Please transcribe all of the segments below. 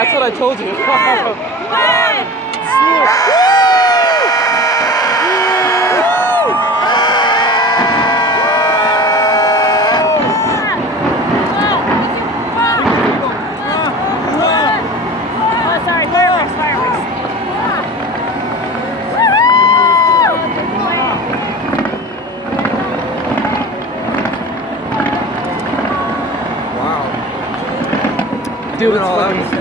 That's what I told you. Dude, it's fucking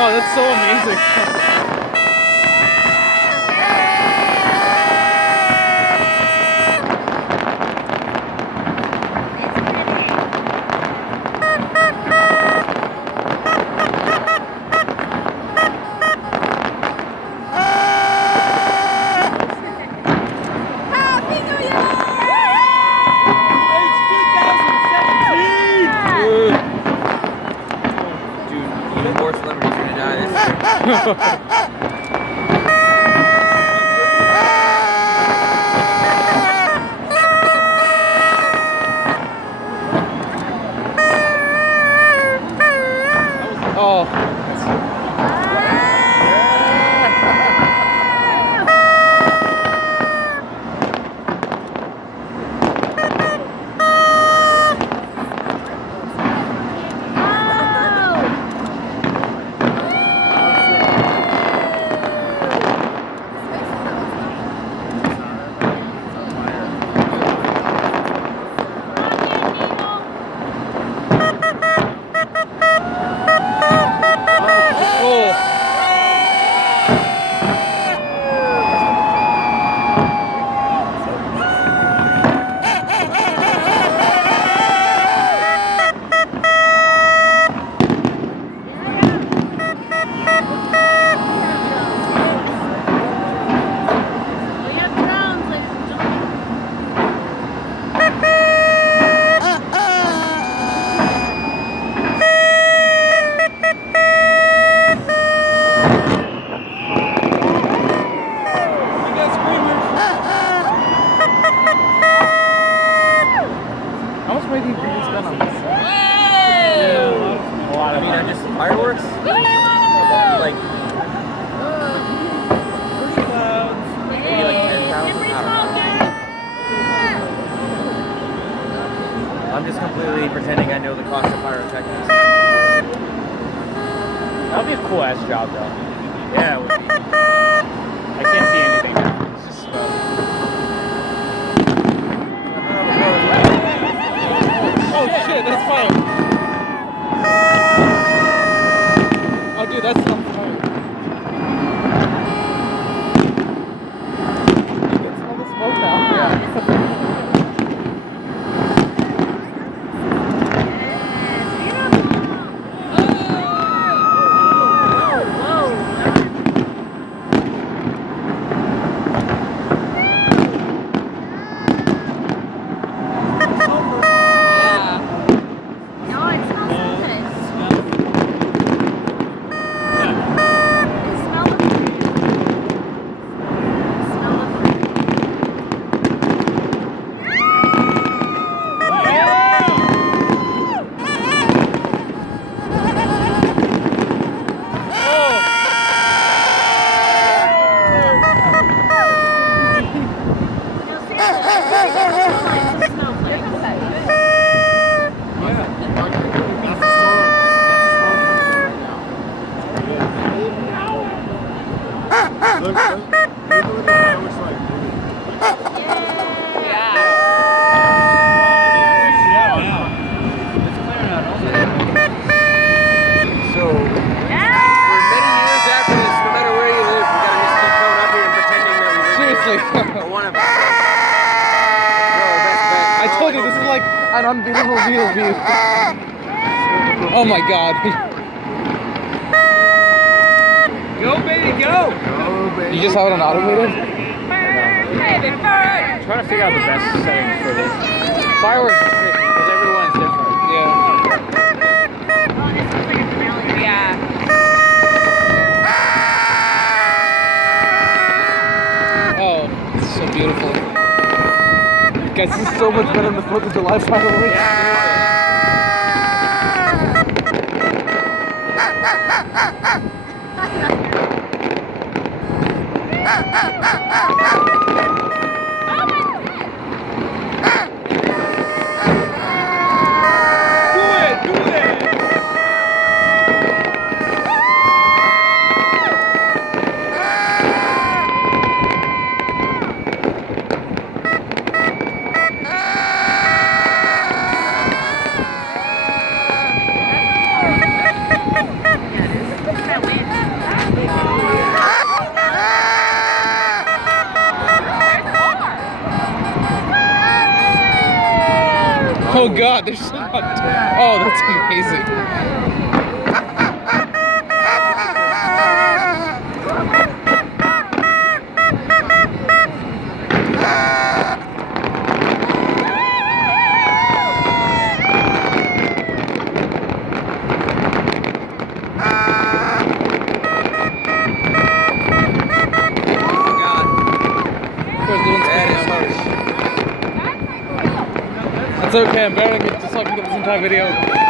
Oh, that's so amazing. More celebrities are gonna die this year. Oh. How much money do you think you spend on this? Yeah, a lot of money. Just fireworks? Like, maybe like 10,000? I don't know. I'm just completely pretending I know the cost of pyrotechnics. That would be a cool ass job though. Yeah, it would be. I can't see anything now. It's just smoke. Oh shit, that's fire. Oh dude, that's not fire. You can smell the smoke now. Yeah. So, for many years after this, no matter where you live, you gotta just keep going up here and pretending Seriously. One of us. I told you this is like an unbeatable view. Oh my god. Go, baby, go! You just have it on automated? I'm trying to figure out the best settings for this. Fireworks is tricky because everyone's different. Yeah. Yeah. Oh, it's so beautiful. Guys, this is so much better than the 4th of July fireworks. Oh god, there's so much. Oh, that's amazing. It's okay, I'm bearing it just so I can get this entire video.